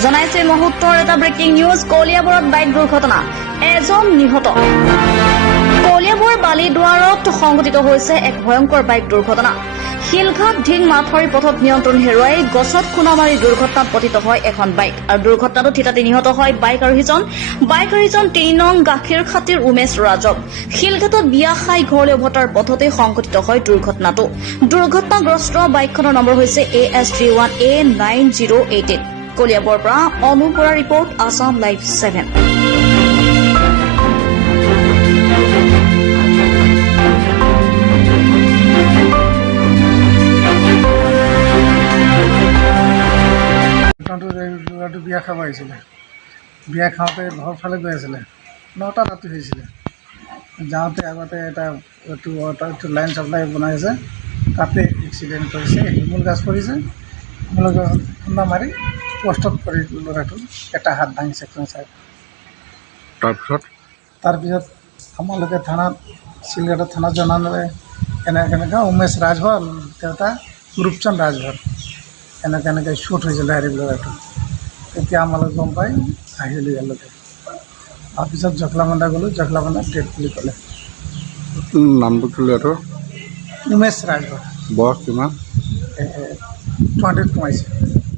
জনাইছে মুহূৰ্তৰ এটা ব্ৰেকিং নিউজ। কলিয়াবৰত বাইক দুৰ্ঘটনা, এজন নিহত। কলিয়াবৰ বালিদুৱাৰত সংঘটিত হৈছে এক ভয়ংকৰ বাইক দুৰ্ঘটনা। শিলঘাট ঢিং মাথৰি পথত নিয়ন্ত্ৰণ হেৰুৱাই গছত খুন্দা মাৰি দুৰ্ঘটনাত পতিত হয় এখন বাইক আৰু দুৰ্ঘটনাটোত থিতাতে নিহত হয় বাইক আৰোহীজন ৩ নং গাখীৰখাতিৰ উমেশ ৰাজক। শিলঘাটত বিয়া খাই ঘৰলৈ উভতাৰ পথতে সংঘটিত হয় দুৰ্ঘটনাটো। দুৰ্ঘটনাগ্ৰস্ত বাইকখনৰ নম্বৰ হৈছে AS31A9088। কলিয়াবৰ পৰা অনু বৰা ৰিপৰ্ট, আছাম লাইভ 7। বিয়া খাব আহিছিলে। বিয়া খাওঁতে ঘৰ ফালে গৈ আছিলে, 9টা ৰাতি হৈছিলে। যাওঁতে আগতে এটা লাইন চাপ্লাই বনাইছে, তাতে এক্সিডেণ্ট কৰিছে। শিমুল গাছ পৰিছে, শিমুল গাছ খুন্দা মাৰি পষ্টত পৰি ল'ৰাটো এটা হাত ভাঙিছে সোঁ চাইড। তাৰপিছত আমালোকে থানাত, শিলঘাটৰ থানাত জনালে এনেকৈ উমেশ ৰাজভৰ, দেউতা ৰূপচন্দ ৰাজভৰ, এনেকৈ শ্বুট হৈছিল হেৰি ল'ৰাটো। তেতিয়া আমালোকে গম পাই আহিলোঁ ইয়ালৈকে। তাৰপিছত জখলাবন্ধা গ'লোঁ, জখলাবন্ধাত ডেট বুলি ক'লে। নামটো কি ল'ৰাটোৰ? উমেশ ৰাজভৰ। বয়স কিমান? 20ত সোমাইছে।